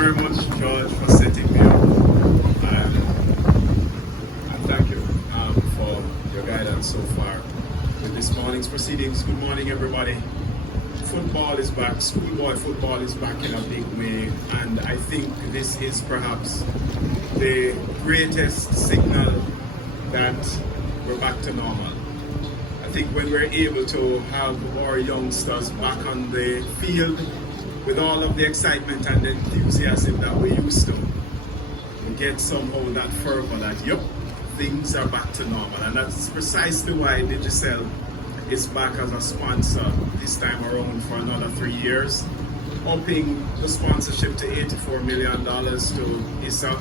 very much, George, for setting me up. And thank you for your guidance so far with this morning's proceedings. Good morning, everybody. Football is back. Schoolboy football is back in a big way. And I think this is perhaps the greatest signal that we're back to normal. I think when we're able to have our youngsters back on the field with all of the excitement and the enthusiasm that we used to, we get somehow that fervor that, yep, things are back to normal. And that's precisely why Digicel is back as a sponsor this time around for another 3 years, upping the sponsorship to $84 million to ISSA,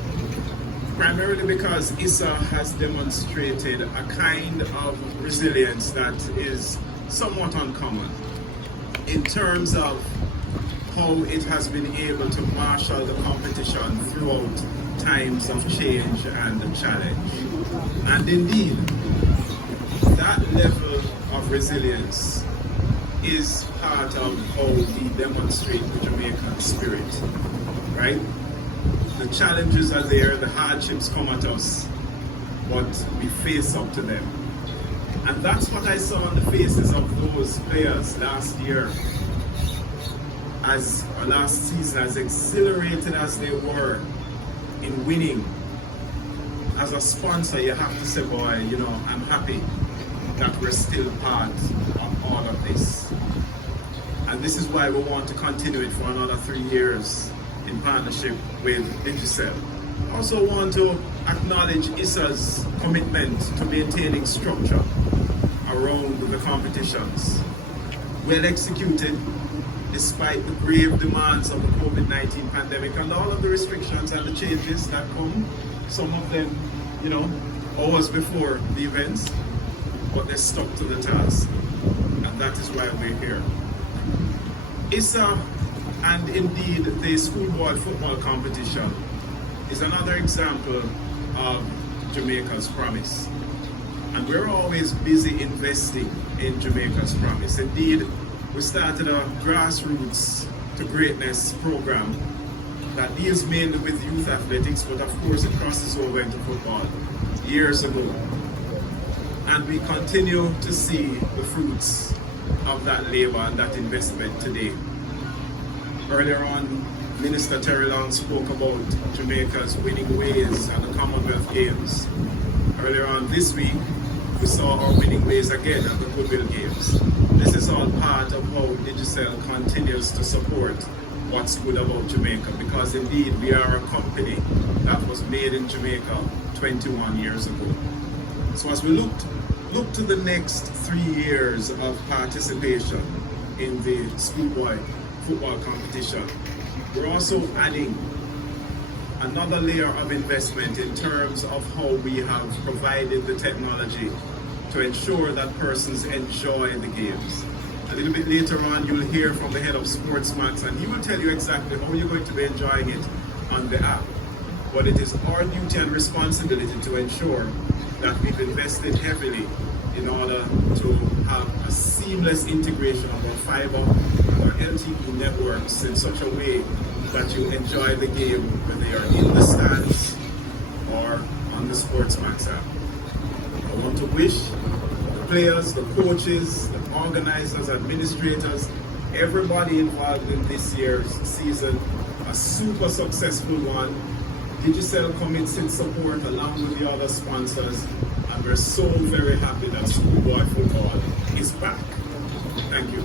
primarily because ISSA has demonstrated a kind of resilience that is somewhat uncommon in terms of how it has been able to marshal the competition throughout times of change and challenge. And indeed, that level of resilience is part of how we demonstrate the Jamaican spirit, right? The challenges are there, the hardships come at us, but we face up to them. And that's what I saw on the faces of those players last year, last season, as exhilarated as they were in winning. As a sponsor, you have to say, boy, you know, I'm happy that we're still part of all of this. And this is why we want to continue it for another 3 years in partnership with Digicel. Also want to acknowledge ISSA's commitment to maintaining structure around the competitions. Well executed despite the grave demands of the COVID-19 pandemic and all of the restrictions and the changes that come, some of them, you know, hours before the events, but they stuck to the task, and that is why we're here. ISSA and indeed the schoolboy football competition is another example of Jamaica's promise. And we're always busy investing in Jamaica's promise. Indeed, we started a grassroots to greatness program that deals mainly with youth athletics, but of course it crosses over into football years ago. And we continue to see the fruits of that labor and that investment today. Earlier on, Minister Terry Long spoke about Jamaica's winning ways at the Commonwealth Games. Earlier on this week, we saw our winning ways again at the Goodwill Games. This is all part of how Digicel continues to support what's good about Jamaica, because indeed we are a company that was made in Jamaica 21 years ago. So as we look to the next 3 years of participation in the schoolboy football competition, we're also adding another layer of investment in terms of how we have provided the technology to ensure that persons enjoy the games. A little bit later on, you'll hear from the head of Sports Max, and he will tell you exactly how you're going to be enjoying it on the app. But it is our duty and responsibility to ensure that we've invested heavily in order to have a seamless integration of our fiber and our LTE networks in such a way that you enjoy the game whether you're in the stands or on the Sports Max app. I want to wish the players, the coaches, the organizers, administrators, everybody involved in this year's season a super successful one. Digicel commits its support along with the other sponsors, and we're so very happy that schoolboy football is back. Thank you.